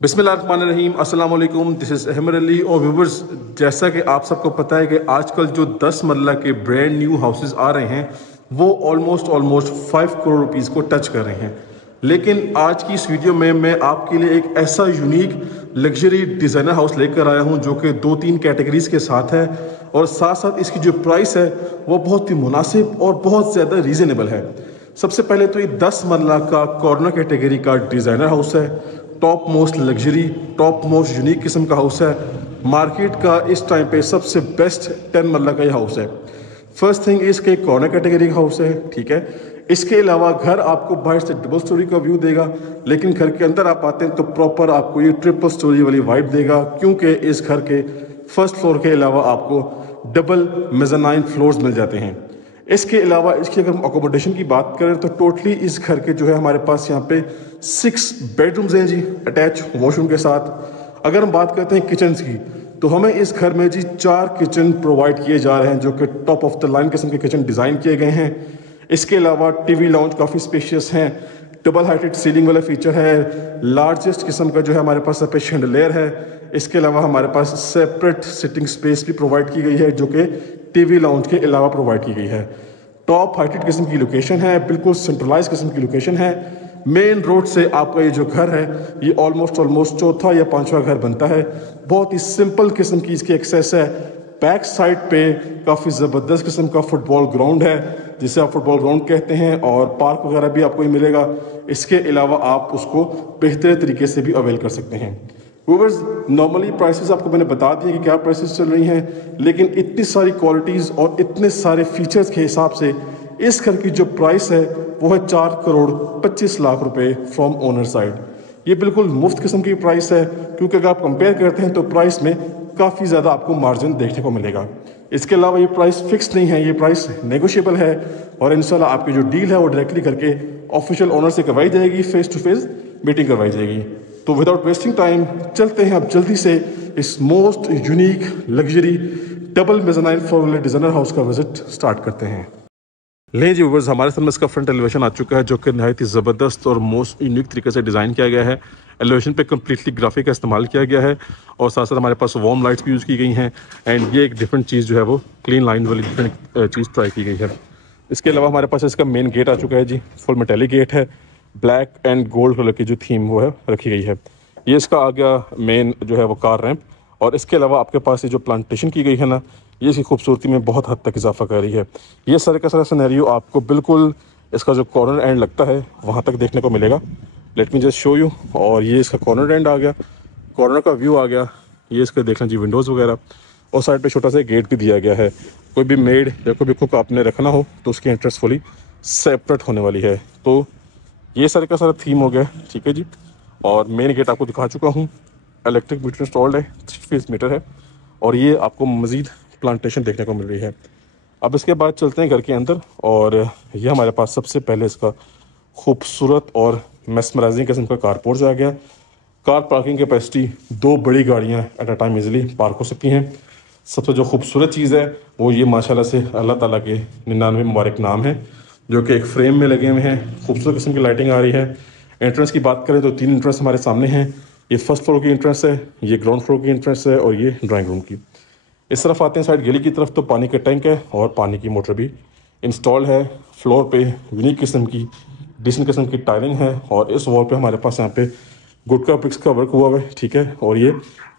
बिस्मिल्लाहिर्रहमानिर्रहीम, अस्सलाम वालेकुम। दिस इज़ अहमद अली और व्यूवर्स, जैसा कि आप सबको पता है कि आजकल जो 10 मरला के ब्रांड न्यू हाउसेस आ रहे हैं वो ऑलमोस्ट 5 करोड़ रुपीज़ को टच कर रहे हैं। लेकिन आज की इस वीडियो में मैं आपके लिए एक ऐसा यूनिक लग्जरी डिज़ाइनर हाउस लेकर आया हूं जो कि 2-3 कैटेगरीज के साथ है और साथ साथ इसकी जो प्राइस है वो बहुत ही मुनासिब और बहुत ज़्यादा रीज़नेबल है। सबसे पहले तो ये 10 मरला का कॉर्नर कैटेगरी का डिज़ाइनर हाउस है। Top most luxury, top most unique किस्म का हाउस है। मार्केट का इस टाइम पे सबसे बेस्ट 10 मरला का ये हाउस है। फर्स्ट थिंग इसके कॉर्नर कैटेगरी का हाउस है, ठीक है। इसके अलावा घर आपको बाहर से डबल स्टोरी का व्यू देगा, लेकिन घर के अंदर आप आते हैं तो प्रॉपर आपको ये ट्रिपल स्टोरी वाली वाइब देगा, क्योंकि इस घर के फर्स्ट फ्लोर के अलावा आपको डबल मेज़ानाइन फ्लोर्स मिल जाते हैं। इसके अलावा इसकी अगर हम अकोमोडेशन की बात करें तो टोटली इस घर के जो है हमारे पास यहाँ पे 6 बेडरूम्स हैं जी, अटैच वॉशरूम के साथ। अगर हम बात करते हैं किचन की तो हमें इस घर में जी 4 किचन प्रोवाइड किए जा रहे हैं जो कि टॉप ऑफ द लाइन किस्म के किचन डिज़ाइन किए गए हैं। इसके अलावा टीवी लाउंज काफ़ी स्पेशियस हैं, डबल हाइटेड सीलिंग वाला फीचर है, लार्जेस्ट किस्म का जो है हमारे पास पे शैंडलियर है। इसके अलावा हमारे पास सेपरेट सिटिंग स्पेस भी प्रोवाइड की गई है जो कि टीवी लाउंज के अलावा प्रोवाइड की गई है। टॉप हाइटेड किस्म की लोकेशन है, बिल्कुल सेंट्रलाइज किस्म की लोकेशन है। मेन रोड से आपका ये जो घर है ये ऑलमोस्ट चौथा या 5वां घर बनता है। बहुत ही सिंपल किस्म की इसकी एक्सेस है। बैक साइड पे काफ़ी ज़बरदस्त किस्म का फुटबॉल ग्राउंड है जिसे आप फुटबॉल ग्राउंड कहते हैं, और पार्क वगैरह भी आपको ही मिलेगा। इसके अलावा आप उसको बेहतर तरीके से भी अवेल कर सकते हैं। व्यूअर्स, नॉर्मली प्राइसेस आपको मैंने बता दिए कि क्या प्राइसेस चल रही हैं, लेकिन इतनी सारी क्वालिटीज़ और इतने सारे फीचर्स के हिसाब से इस घर की जो प्राइस है वो है 4 करोड़ 25 लाख रुपए फ्रॉम ओनर साइड। ये बिल्कुल मुफ्त किस्म की प्राइस है, क्योंकि अगर आप कंपेयर करते हैं तो प्राइस में काफ़ी ज़्यादा आपको मार्जिन देखने को मिलेगा। इसके अलावा ये प्राइस फिक्स नहीं है, ये प्राइस नेगोशिएबल है और इंशाल्लाह आपकी जो डील है वो डायरेक्टली करके ऑफिशियल ओनर से करवाई जाएगी, फेस टू फेस मीटिंग करवाई जाएगी। तो विदाउट वेस्टिंग टाइम चलते हैं अब जल्दी से इस most unique luxury double mezzanine floor वाले डिज़ाइनर हाउस का विजिट स्टार्ट करते हैं। ले जी व्यूअर्स, हमारे सामने इसका फ्रंट एलिवेशन आ चुका है जो कि नहायत ही ज़बरदस्त और मोस्ट यूनिक तरीके से डिज़ाइन किया गया है। एलिवेशन पे कम्प्लीटली ग्राफिक का इस्तेमाल किया गया है और साथ साथ हमारे पास वार्म लाइट्स भी यूज़ की गई हैं। एंड ये एक डिफरेंट चीज़ जो है वो क्लीन लाइन वाली डिफरेंट चीज़ ट्राई की गई है। इसके अलावा हमारे पास इसका मेन गेट आ चुका है जी, फुल मेटेलिक गेट है। ब्लैक एंड गोल्ड कलर की जो थीम वो है रखी गई है। ये इसका आ गया मेन जो है वो कार रैंप, और इसके अलावा आपके पास ये जो प्लांटेशन की गई है ना, ये इसकी खूबसूरती में बहुत हद तक इजाफा कर रही है। ये सारे का सारा सिनेरियो आपको बिल्कुल इसका जो कॉर्नर एंड लगता है वहाँ तक देखने को मिलेगा। Let me just show you. और ये इसका कॉर्नर एंड आ गया, कॉर्नर का व्यू आ गया। ये इसका देखना जी विंडोज़ वगैरह, और साइड पे छोटा सा गेट भी दिया गया है। कोई भी मेड या कोई भी कुक आपने रखना हो तो उसकी एंट्रेंस फुली सेपरेट होने वाली है। तो ये सारे का सारा थीम हो गया, ठीक है जी। और मेन गेट आपको दिखा चुका हूँ, इलेक्ट्रिक मीटर इंस्टॉल्ड है, 3 फेज मीटर है, और ये आपको मज़ीद प्लांटेशन देखने को मिल रही है। अब इसके बाद चलते हैं घर के अंदर, और ये हमारे पास सबसे पहले इसका खूबसूरत और मेस्मराइजिंग किस्म का कारपोर्च आ गया। कार पार्किंग कैपेसिटी 2 बड़ी गाड़ियाँ at a time easily park हो सकती हैं। सबसे जो खूबसूरत चीज़ है वो ये माशाल्लाह से अल्लाह ताला के 99 मुबारक नाम है जो कि एक फ्रेम में लगे हुए हैं। खूबसूरत किस्म की लाइटिंग आ रही है। एंट्रेंस की बात करें तो 3 एंट्रेंस हमारे सामने हैं। ये फर्स्ट फ्लोर की एंट्रेंस है, ये ग्राउंड फ्लोर की एंट्रेंस है, और ये ड्राइंग रूम की। इस तरफ आते हैं साइड गली की तरफ तो पानी का टैंक है और पानी की मोटर भी इंस्टॉल है। फ्लोर पे यूनिक किस्म की डिसेंट किस्म की टाइलिंग है, और इस वॉल पे हमारे पास यहाँ पे गुटका पिक्स का वर्क हुआ है, ठीक है, और ये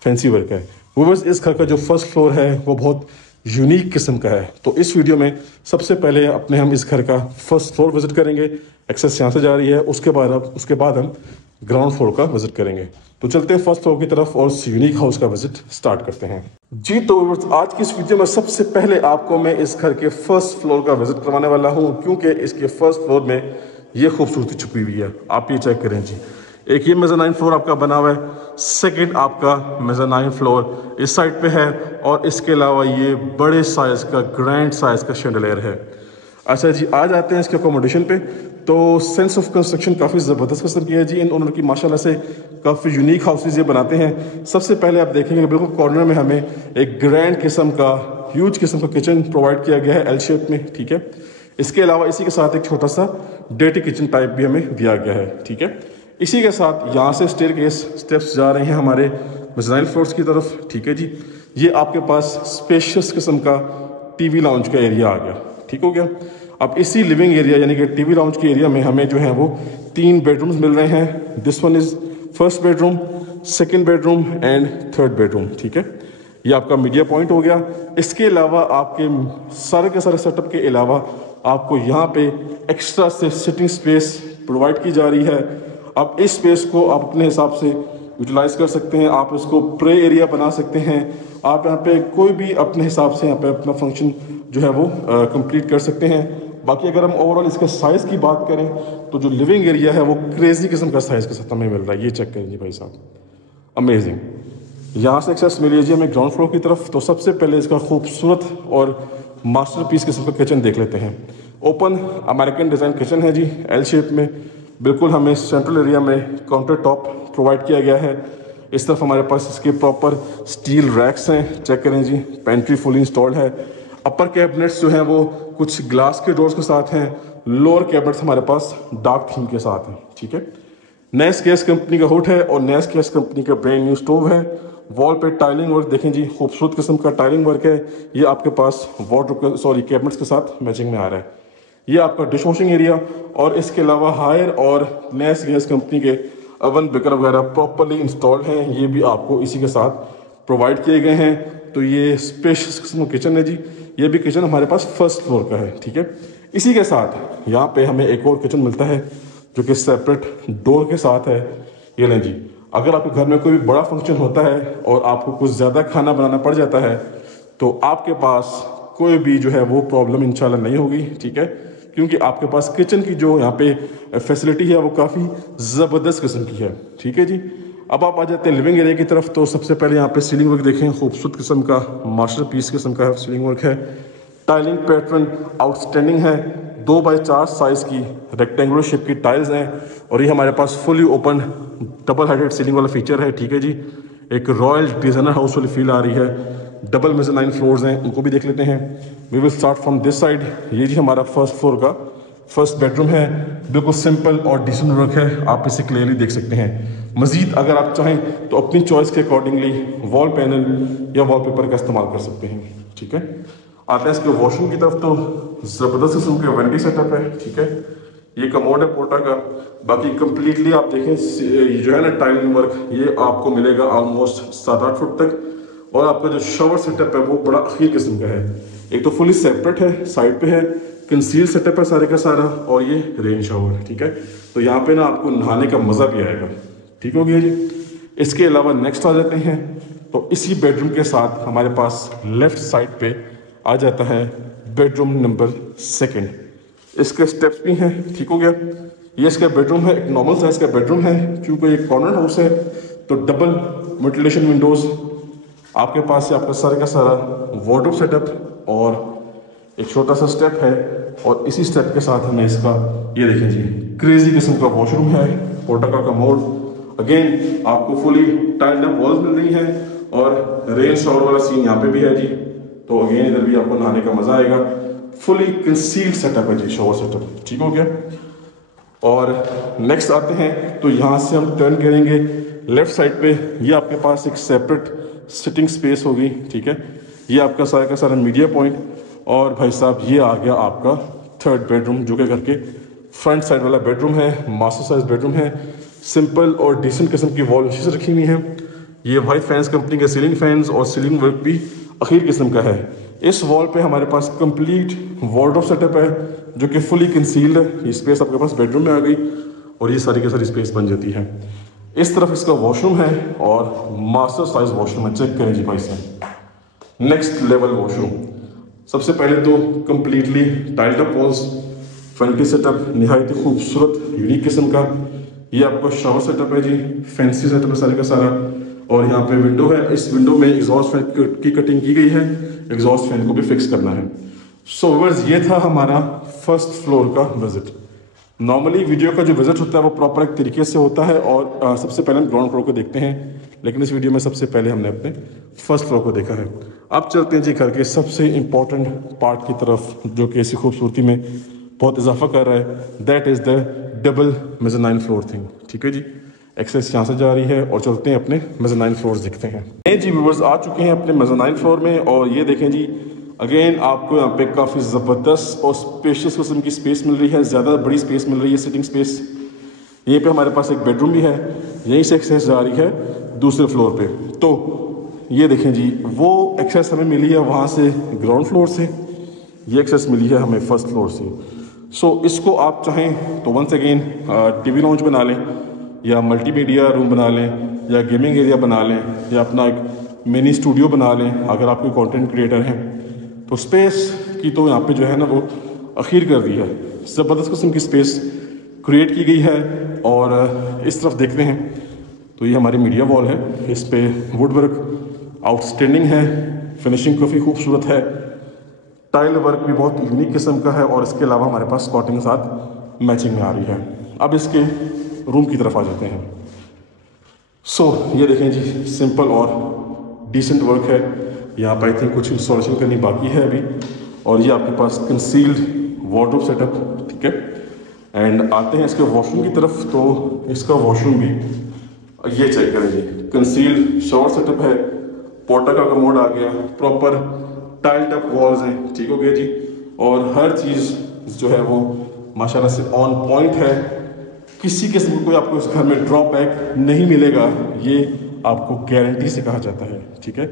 फैंसी वर्क है। व्यूअर्स, इस घर का जो फर्स्ट फ्लोर है वो बहुत यूनिक किस्म का है। तो इस वीडियो में सबसे पहले अपने हम इस घर का फर्स्ट फ्लोर विजिट करेंगे। एक्सेस यहाँ से जा रही है, उसके बाद हम ग्राउंड फ्लोर का विजिट करेंगे। तो चलते हैं फर्स्ट फ्लोर की तरफ और इस यूनिक हाउस का विजिट स्टार्ट करते हैं जी। तो आज की इस वीडियो में सबसे पहले आपको मैं इस घर के फर्स्ट फ्लोर का विजिट करवाने वाला हूँ, क्योंकि इसके फर्स्ट फ्लोर में ये खूबसूरती छुपी हुई है। आप ये चेक करें जी, एक ये मेज़ानाइन फ्लोर आपका बना हुआ है, सेकंड आपका मेज़ानाइन फ्लोर इस साइड पे है, और इसके अलावा ये बड़े साइज़ का ग्रैंड साइज़ का शैंडलियर है। अच्छा जी, आ जाते हैं इसके अकोमोडेशन पे। तो सेंस ऑफ कंस्ट्रक्शन काफ़ी ज़बरदस्त किस्म की है जी इन ओनर की, माशाल्लाह से काफ़ी यूनिक हाउसेज ये बनाते हैं। सबसे पहले आप देखेंगे बिल्कुल कॉर्नर में हमें एक ग्रैंड किस्म का ह्यूज किस्म का किचन प्रोवाइड किया गया है एल शेप में, ठीक है। इसके अलावा इसी के साथ एक छोटा सा डेटी किचन टाइप भी हमें दिया गया है, ठीक है। इसी के साथ यहाँ से स्टेयरकेस स्टेप्स जा रहे हैं हमारे मेज़ाइल फ्लोर्स की तरफ, ठीक है जी। ये आपके पास स्पेशियस किस्म का टीवी लाउंज का एरिया आ गया, ठीक हो गया। अब इसी लिविंग एरिया यानी कि टीवी लाउंज के एरिया में हमें जो है वो 3 बेडरूम्स मिल रहे हैं। This one is first bedroom, second bedroom and third bedroom, ठीक है। ये आपका मीडिया पॉइंट हो गया। इसके अलावा आपके सारे के सारे सेटअप के अलावा आपको यहाँ पे एक्स्ट्रा से सिटिंग स्पेस प्रोवाइड की जा रही है। अब इस स्पेस को आप अपने हिसाब से यूटिलाइज कर सकते हैं। आप इसको प्रे एरिया बना सकते हैं। आप यहाँ पे कोई भी अपने हिसाब से यहाँ पे अपना फंक्शन जो है वो कंप्लीट कर सकते हैं। बाकी अगर हम ओवरऑल इसके साइज़ की बात करें तो जो लिविंग एरिया है वो क्रेजी किस्म का साइज़ के साथ हमें मिल रहा है। ये चेक करेंगे भाई साहब, अमेजिंग। यहाँ से एक्सेस मिल लीजिए हमें ग्राउंड फ्लोर की तरफ। तो सबसे पहले इसका खूबसूरत और मास्टरपीस किस्म का किचन देख लेते हैं। ओपन अमेरिकन डिज़ाइन किचन है जी, एल शेप में। बिल्कुल हमें सेंट्रल एरिया में काउंटर टॉप प्रोवाइड किया गया है। इस तरफ हमारे पास इसके प्रॉपर स्टील रैक्स हैं, चेक करें जी। पेंट्री फुली इंस्टॉल्ड है। अपर कैबिनेट्स जो हैं वो कुछ ग्लास के डोर्स के साथ हैं। लोअर कैबिनेट्स हमारे पास डार्क थीम के साथ हैं, ठीक है। नेस गैस कंपनी का हुड है और नेस गैस कंपनी का ब्रांड न्यू स्टोव है। वॉल पे टाइलिंग वर्क देखें जी, खूबसूरत किस्म का टाइलिंग वर्क है। ये आपके पास वार्डरोब कैबिनेट्स के साथ मैचिंग में आ रहा है। ये आपका डिश वॉशिंग एरिया और इसके अलावा हायर और नेस गैस कंपनी के अवन बेकर वगैरह प्रॉपरली इंस्टॉल्ड हैं। ये भी आपको इसी के साथ प्रोवाइड किए गए हैं। तो ये स्पेशियस किस्म किचन है जी। ये भी किचन हमारे पास फर्स्ट फ्लोर का है, ठीक है। इसी के साथ यहाँ पे हमें एक और किचन मिलता है जो कि सेपरेट डोर के साथ है। ये लें जी, अगर आपके घर में कोई भी बड़ा फंक्शन होता है और आपको कुछ ज़्यादा खाना बनाना पड़ जाता है तो आपके पास कोई भी जो है वो प्रॉब्लम इंशाल्लाह नहीं होगी, ठीक है। क्योंकि आपके पास किचन की जो यहाँ पे फैसिलिटी है वो काफ़ी ज़बरदस्त किस्म की है, ठीक है जी। अब आप आ जाते हैं लिविंग एरिया की तरफ। तो सबसे पहले यहाँ पे सीलिंग वर्क देखें, खूबसूरत किस्म का मास्टरपीस किस्म का सीलिंग वर्क है। टाइलिंग पैटर्न आउटस्टैंडिंग है। 2x4 साइज़ की रेक्टेंगुलर शेप की टाइल्स हैं और ये हमारे पास fully open double heighted ceiling वाला फीचर है, ठीक है जी। एक रॉयल डिज़ाइनर हाउस वाली फील आ रही है। डबल मेज़ानाइन फ्लोर्स हैं, उनको भी देख लेते हैं। We will start from this side. ये जी हमारा फर्स्ट फ्लोर का फर्स्ट बेडरूम है। बिल्कुल सिंपल और डिसेंट वर्क है, आप इसे क्लियरली देख सकते हैं। मज़ीद अगर आप चाहें तो अपनी चॉइस के अकॉर्डिंगली वॉल पैनल या वॉलपेपर का इस्तेमाल कर सकते हैं, ठीक है। आते हैं इसके वॉशरूम की तरफ। तो ज़बरदस्त किस्म के वेंटी सेटअप है, ठीक है। ये कमोड है पोर्टा का। बाकी कंप्लीटली आप देखें ये जो है ना टाइलिंग वर्क, ये आपको मिलेगा ऑलमोस्ट 7-8 फुट तक। और आपका जो शावर सेटअप है वो बड़ा अखीर किस्म का है। एक तो फुली सेपरेट है, साइड पे है, कंसील सेटअप है सारे का सारा, और ये रेन शावर, ठीक है। तो यहाँ पे ना आपको नहाने का मज़ा भी आएगा, ठीक हो गया जी। इसके अलावा नेक्स्ट आ जाते हैं। तो इसी बेडरूम के साथ हमारे पास लेफ्ट साइड पे आ जाता है बेडरूम नंबर 2। इसके स्टेप्स भी हैं, ठीक हो गया। ये इसका बेडरूम है, एक नॉर्मल साइज का बेडरूम है। क्योंकि एक कॉर्नर हाउस है तो डबल वेंटिलेशन विंडोज़ आपके पास से आपका सारे का सारा वार्डरोब सेटअप और एक छोटा सा स्टेप है। और इसी स्टेप के साथ हमें इसका ये देखें जी क्रेजी किस्म का वॉशरूम है, पोर्टा का कमोड। अगेन आपको फुली टाइल्ड अप वॉल्स मिल रही हैं और रेन शावर वाला सीन यहाँ पे भी है जी। तो अगेन इधर भी आपको नहाने का मजा आएगा। फुली कंसील्ड सेटअप है जी, शावर सेटअप, ठीक हो गया। और नेक्स्ट आते हैं तो यहाँ से हम टर्न करेंगे लेफ्ट साइड पे। ये आपके पास एक सेपरेट सिटिंग स्पेस होगी, ठीक है। ये आपका सारा का सारा मीडिया पॉइंट। और भाई साहब ये आ गया आपका थर्ड बेडरूम जो कि घर के फ्रंट साइड वाला बेडरूम है। मास्टर साइज बेडरूम है। सिंपल और डिसेंट किस्म की वॉल फिनिशेस रखी हुई हैं। ये वाइट फैंस कंपनी के सीलिंग फैंस और सीलिंग वर्क भी अखीर किस्म का है। इस वॉल पे हमारे पास कंप्लीट वार्डरोब सेटअप है जो कि फुली कंसील्ड है। ये स्पेस आपके पास बेडरूम में आ गई और ये सारी की सारी स्पेस बन जाती है। इस तरफ इसका वॉशरूम है और मास्टर साइज वॉशरूम है, चेक करें जी भाई साहब। Next level washroom. सबसे पहले तो completely tiled up walls, vanity setup निहायत ही खूबसूरत यूनिक किस्म का। ये आपका शावर सेटअप है जी, फैंसी सेटअप है सारे का सारा। और यहाँ पे विंडो है, इस विंडो में एग्जॉस्ट फैन की कटिंग की गई है। एग्जॉस्ट फैन को भी फिक्स करना है। सो व्यूअर्स ये था हमारा फर्स्ट फ्लोर का विजिट। नॉर्मली वीडियो का जो विजिट होता है वो प्रॉपर एक तरीके से होता है और सबसे पहले हम ग्राउंड फ्लोर को देखते हैं, लेकिन इस वीडियो में सबसे पहले हमने अपने फर्स्ट फ्लोर को देखा है। अब चलते हैं जी घर के सबसे इम्पॉर्टेंट पार्ट की तरफ जो कि इसी खूबसूरती में बहुत इजाफा कर रहा है। That is the double mezzanine floor thing. ठीक है जी, एक्सेस यहाँ से जा रही है और चलते हैं अपने मेज़नाइन फ्लोर्स दिखते हैं। जी व्यूअर्स, आ चुके हैं अपने मेज़नाइन फ्लोर में और ये देखें जी, अगेन आपको यहाँ पे काफ़ी ज़बरदस्त और स्पेशियस किस्म की स्पेस मिल रही है, ज़्यादा बड़ी स्पेस मिल रही है, सिटिंग स्पेस। यहीं पे हमारे पास एक बेडरूम भी है, यहीं से एक्सेस जा रही है दूसरे फ्लोर पे। तो ये देखें जी, वो एक्सेस हमें मिली है वहाँ से ग्राउंड फ्लोर से, ये एक्सेस मिली है हमें फर्स्ट फ्लोर से। सो इसको आप चाहें तो वंस अगेन टीवी लॉन्च बना लें, या मल्टीमीडिया रूम बना लें, या गेमिंग एरिया बना लें, या अपना एक मिनी स्टूडियो बना लें अगर आप कोई कंटेंट क्रिएटर हैं। तो स्पेस की तो यहाँ पे जो है ना वो अखीर कर दी है, ज़बरदस्त किस्म की स्पेस क्रिएट की गई है। और इस तरफ देखते हैं तो ये हमारी मीडिया वॉल है, इस पे वुड वर्क आउटस्टैंडिंग है, फिनिशिंग काफ़ी खूबसूरत है, टाइल वर्क भी बहुत यूनिक किस्म का है और इसके अलावा हमारे पास स्कॉटिंग के साथ मैचिंग में आ रही है। अब इसके रूम की तरफ आ जाते हैं। सो ये देखें जी, सिंपल और डिसेंट वर्क है। यहाँ पर आई थिंक कुछ इंस्टॉलेशन करनी बाकी है अभी। और ये आपके पास कंसील्ड वार्डरोब सेटअप, ठीक है। एंड आते हैं इसके वॉशरूम की तरफ। तो इसका वॉशरूम भी ये चेक करें जी, कंसील्ड शॉवर सेटअप है, पोर्टा का कमोड आ गया, प्रॉपर टाइल टप वॉल्स हैं, ठीक हो गया जी। और हर चीज़ जो है वो माशाल्लाह से ऑन पॉइंट है, किसी किस्म का कोई आपको इस घर में ड्रॉप बैक नहीं मिलेगा, ये आपको गारंटी से कहा जाता है, ठीक है।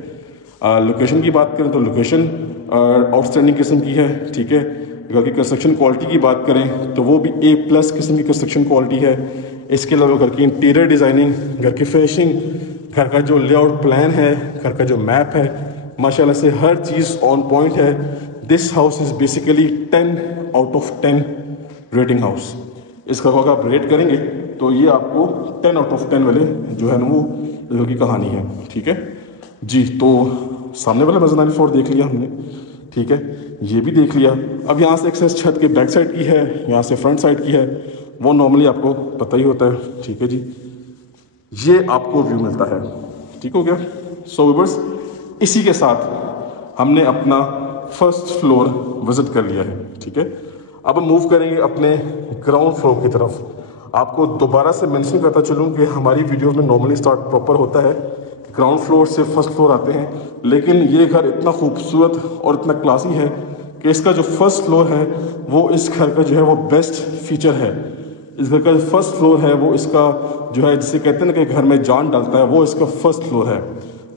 लोकेशन की बात करें तो लोकेशन आउटस्टैंडिंग किस्म की है, ठीक है। घर की कंस्ट्रक्शन क्वालिटी की बात करें तो वो भी A+ किस्म की कंस्ट्रक्शन क्वालिटी है। इसके अलावा घर की इंटीरियर डिज़ाइनिंग, घर की फिनिशिंग, घर का जो लेआउट प्लान है, घर का जो मैप है, माशाल्लाह से हर चीज़ ऑन पॉइंट है। This house is basically 10 out of 10 rating house. इसका अगर आप रेट करेंगे तो ये आपको 10 आउट ऑफ 10 वाले जो है ना वो की कहानी है, ठीक है जी। तो सामने वाला मेज़नाइन फ्लोर देख लिया हमने, ठीक है, ये भी देख लिया। अब यहाँ से एक्सेस छत के बैक साइड की है, यहाँ से फ्रंट साइड की है, वो नॉर्मली आपको पता ही होता है, ठीक है जी। ये आपको व्यू मिलता है, ठीक हो गया। सो व्यूअर्स, इसी के साथ हमने अपना फर्स्ट फ्लोर विजिट कर लिया है, ठीक है। अब हम मूव करेंगे अपने ग्राउंड फ्लोर की तरफ। आपको दोबारा से मेंशन करता चलूँ कि हमारी वीडियो में नॉर्मली स्टार्ट प्रॉपर होता है, ग्राउंड फ्लोर से फर्स्ट फ्लोर आते हैं, लेकिन ये घर इतना खूबसूरत और इतना क्लासी है कि इसका जो फर्स्ट फ्लोर है वो इस घर का जो है वो बेस्ट फीचर है। इस घर का जो फर्स्ट फ्लोर है वो इसका जो है, जिसे कहते हैं ना कि घर में जान डालता है, वो इसका फर्स्ट फ्लोर है।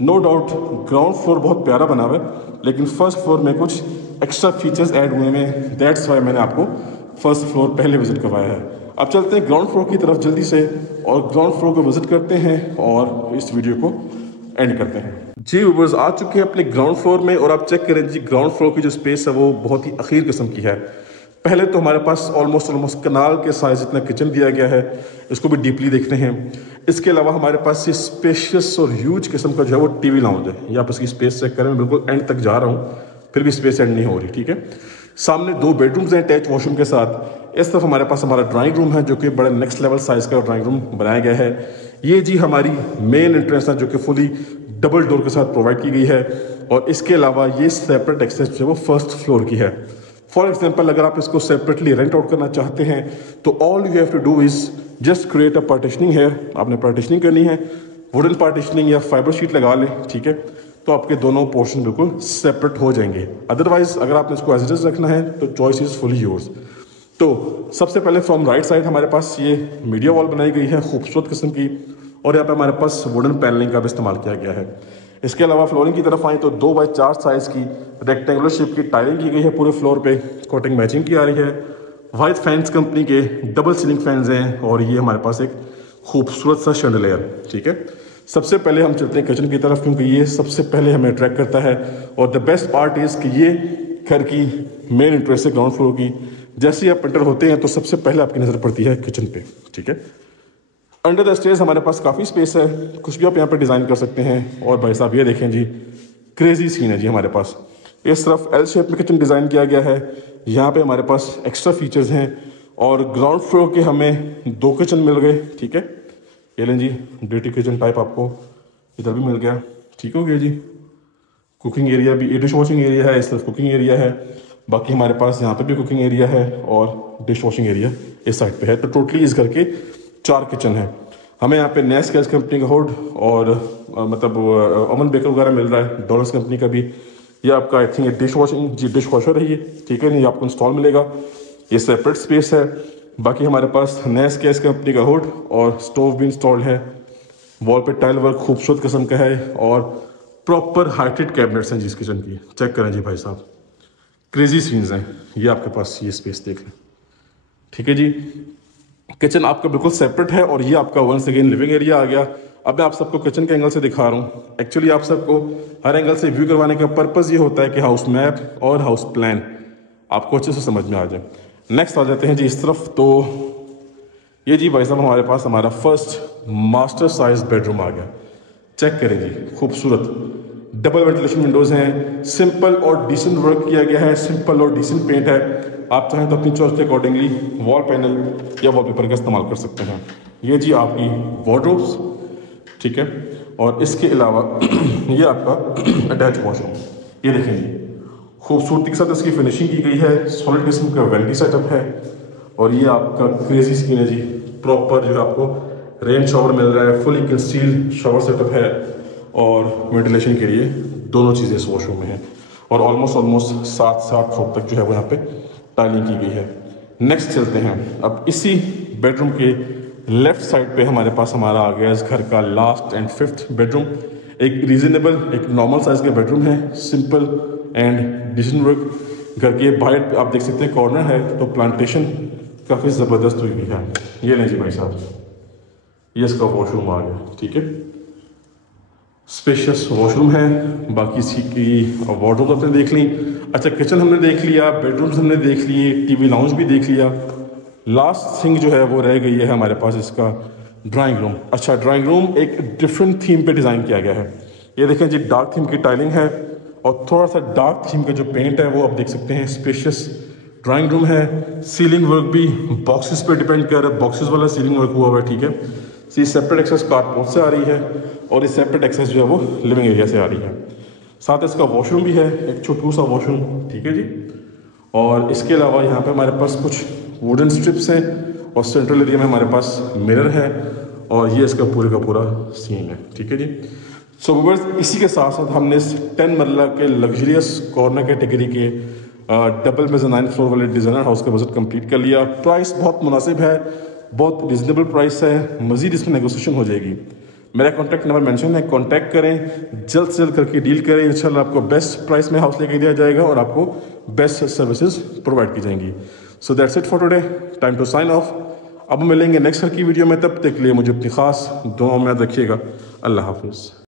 नो डाउट ग्राउंड फ्लोर बहुत प्यारा बना हुआ है, लेकिन फर्स्ट फ्लोर में कुछ एक्स्ट्रा फीचर्स ऐड हुए हैं, दैट्स वाई मैंने आपको फर्स्ट फ्लोर पहले विजिट करवाया है। अब चलते हैं ग्राउंड फ्लोर की तरफ जल्दी से और ग्राउंड फ्लोर को विजिट करते हैं और इस वीडियो को एंड करते हैं। जी व्यूअर्स, आ चुके हैं अपने ग्राउंड फ्लोर में और आप चेक करें जी, ग्राउंड फ्लोर की जो स्पेस है वो बहुत ही अखीर किस्म की है। पहले तो हमारे पास ऑलमोस्ट कनाल के साइज इतना किचन दिया गया है, इसको भी डीपली देखते हैं। इसके अलावा हमारे पास ये स्पेशियस और ह्यूज किस्म का जो है वो टीवी लाउंज है। ये आप इसकी स्पेस चेक करें, मैं बिल्कुल एंड तक जा रहा हूँ, फिर भी स्पेस एंड नहीं हो रही, ठीक है। सामने 2 बेडरूम्स हैं अटैच वॉशरूम के साथ। इस तरफ हमारे पास हमारा ड्राइंग रूम है, जो कि बड़ा नेक्स्ट लेवल साइज का ड्राइंग रूम बनाया गया है। ये जी हमारी मेन एंट्रेंस है, जो कि फुली डबल डोर के साथ प्रोवाइड की गई है। और इसके अलावा ये सेपरेट एक्सेस जो है वो फर्स्ट फ्लोर की है। फॉर एग्जाम्पल, अगर आप इसको सेपरेटली रेंट आउट करना चाहते हैं तो all you have to do is just create a partitioning है। आपने पार्टीशनिंग करनी है, वुडन पार्टीशनिंग या फाइबर शीट लगा लें, ठीक है, तो आपके दोनों पोर्शन बिल्कुल सेपरेट हो जाएंगे। अदरवाइज अगर आपने इसको एज इट इज रखना है तो चॉइस इज फुली योर्स। तो सबसे पहले फ्रॉम राइट साइड हमारे पास ये मीडिया वॉल बनाई गई है खूबसूरत किस्म की, और यहाँ पे हमारे पास वुडन पैनलिंग का भी इस्तेमाल किया गया है। इसके अलावा फ्लोरिंग की तरफ आए तो 2x4 साइज की रेक्टेंगुलर शेप की टाइलिंग की गई है पूरे फ्लोर पे, कोटिंग मैचिंग की आ रही है। वाइट फैंस कंपनी के डबल सीलिंग फैंस हैं और ये हमारे पास एक खूबसूरत सा शैंडलियर, ठीक है। सबसे पहले हम चलते हैं किचन की तरफ, क्योंकि ये सबसे पहले हमें अट्रैक्ट करता है। और द बेस्ट पार्ट इज़ कि ये घर की मेन इंटरेस्ट है ग्राउंड फ्लोर की। जैसे ही आप एंटर होते हैं तो सबसे पहले आपकी नज़र पड़ती है किचन पे, ठीक है। अंडर द स्टेयर्स हमारे पास काफ़ी स्पेस है, कुछ भी आप यहाँ पे डिज़ाइन कर सकते हैं। और भाई साहब ये देखें जी, क्रेजी सीन है जी हमारे पास। इस तरफ एल शेप में किचन डिज़ाइन किया गया है, यहाँ पे हमारे पास एक्स्ट्रा फीचर्स हैं। और ग्राउंड फ्लोर के हमें 2 किचन मिल गए, ठीक है। ये लें जी, डेटी किचन टाइप आपको इधर भी मिल गया, ठीक हो गया जी। कुकिंग एरिया भी, डिश वॉशिंग एरिया है, इस तरफ कुकिंग एरिया है। बाकी हमारे पास यहाँ पे भी कुकिंग एरिया है और डिश वॉशिंग एरिया इस साइड पे है। तो टोटली इस घर के 4 किचन हैं। हमें यहाँ पे नेस गैस कंपनी का हुड और मतलब ओवन बेकर वगैरह मिल रहा है, डॉलर्स कंपनी का भी। ये आपका आई थिंक डिश वॉशिंग जी डिश वॉशर है ये, ठीक है, नहीं आपको इंस्टॉल मिलेगा, ये सेपरेट स्पेस है। बाकी हमारे पास नेस गैस कंपनी का हुड और स्टोव भी इंस्टॉल्ड है। वॉल पे टाइल वर्क खूबसूरत किस्म का है और प्रॉपर हाइटेड कैबिनेट्स हैं जिस किचन की। चेक करें जी भाई साहब, क्रेजी सीन्स हैं। ये आपके पास ये स्पेस देख लें, ठीक है जी। किचन आपका बिल्कुल सेपरेट है और ये आपका वंस अगेन लिविंग एरिया आ गया। अब मैं आप सबको किचन के एंगल से दिखा रहा हूँ। एक्चुअली आप सबको हर एंगल से व्यू करवाने का पर्पज़ ये होता है कि हाउस मैप और हाउस प्लान आपको अच्छे से समझ में आ जाए। नेक्स्ट आ जाते हैं जी इस तरफ। तो ये जी भाई साहब हमारे पास हमारा फर्स्ट मास्टर साइज बेडरूम आ गया। चेक करें जी, खूबसूरत डबल वेंटिलेशन विंडोज़ हैं, सिंपल और डिसेंट वर्क किया गया है, सिंपल और डिसेंट पेंट है। आप चाहें तो अपनी चॉइस के अकॉर्डिंगली वॉल पैनल या वॉलपेपर का इस्तेमाल कर सकते हैं। ये जी आपकी वार्डरोब्स, ठीक है, और इसके अलावा ये आपका अटैच वॉशरूम। ये देखें जी, खूबसूरती के साथ इसकी फिनिशिंग की गई है, सॉलिड किस्म का वेंटी सेटअप है और ये आपका क्रेजी स्किन है जी। प्रॉपर जो है आपको रेन शॉवर मिल रहा है, फुली कंसील्ड शॉवर सेटअप है और वेंटिलेशन के लिए दोनों चीज़ें इस वॉशरूम में हैं और ऑलमोस्ट 7 फुट तक जो है वो यहाँ पे टाइलिंग की गई है। नेक्स्ट चलते हैं। अब इसी बेडरूम के लेफ्ट साइड पे हमारे पास हमारा आ गया इस घर का लास्ट एंड 5th बेडरूम। एक रीजनेबल एक नॉर्मल साइज का बेडरूम है, सिंपल एंड डिसेंट वर्क। घर के बाहर आप देख सकते हैं कॉर्नर है तो प्लांटेशन काफ़ी ज़बरदस्त हुई हुई है। ये लें जी भाई साहब, ये इसका वॉशरूम आ गया, ठीक है, स्पेशियस वॉशरूम है। बाकी इसकी की वार्डरोब आपने देख ली। अच्छा, किचन हमने देख लिया, बेडरूम्स हमने देख लिए, टीवी लाउंज भी देख लिया। लास्ट थिंग जो है वो रह गई है हमारे पास इसका ड्राइंग रूम। अच्छा, ड्राइंग रूम एक डिफरेंट थीम पे डिज़ाइन किया गया है। ये देखें जी, डार्क थीम की टाइलिंग है और थोड़ा सा डार्क थीम का जो पेंट है वो आप देख सकते हैं। स्पेशियस ड्राइंग रूम है। सीलिंग वर्क भी बॉक्सेस पे डिपेंड कर रहा है, बॉक्सेस वाला सीलिंग वर्क हुआ हुआ है, ठीक है। सी सेपरेट एक्सेस कारपोर्ट से आ रही है और इस सेपरेट एक्सेस जो है वो लिविंग एरिया से आ रही है। साथ इसका वॉशरूम भी है, एक छोटू सा वॉशरूम, ठीक है जी। और इसके अलावा यहाँ पे हमारे पास कुछ वुडन स्ट्रिप्स हैं और सेंट्रल एरिया में हमारे पास मिरर है और ये इसका पूरे का पूरा सीन है, ठीक है जी। सो व्यूअर्स, इसी के साथ साथ हमने इस 10 मरला के लग्जरियस कॉर्नर कैटेगरी के डबल मेज़ानाइन फ्लोर वाले डिज़ाइनर हाउस का बजट कंप्लीट कर लिया। प्राइस बहुत मुनासिब है, बहुत रिजनेबल प्राइस है, मज़ीद इसमें नेगोशिएशन हो जाएगी। मेरा कॉन्टैक्ट नंबर मेंशन है, कॉन्टैक्ट करें, जल्द से जल्द करके डील करें। इंशाल्लाह आपको बेस्ट प्राइस में हाउस लेके दिया जाएगा और आपको बेस्ट सर्विसेज प्रोवाइड की जाएंगी। So that's it for today, time to sign off. अब मिलेंगे नेक्स्ट की वीडियो में, तब तक के लिए मुझे अपनी खास दुआओं में याद रखिएगा। अल्लाह हाफिज़।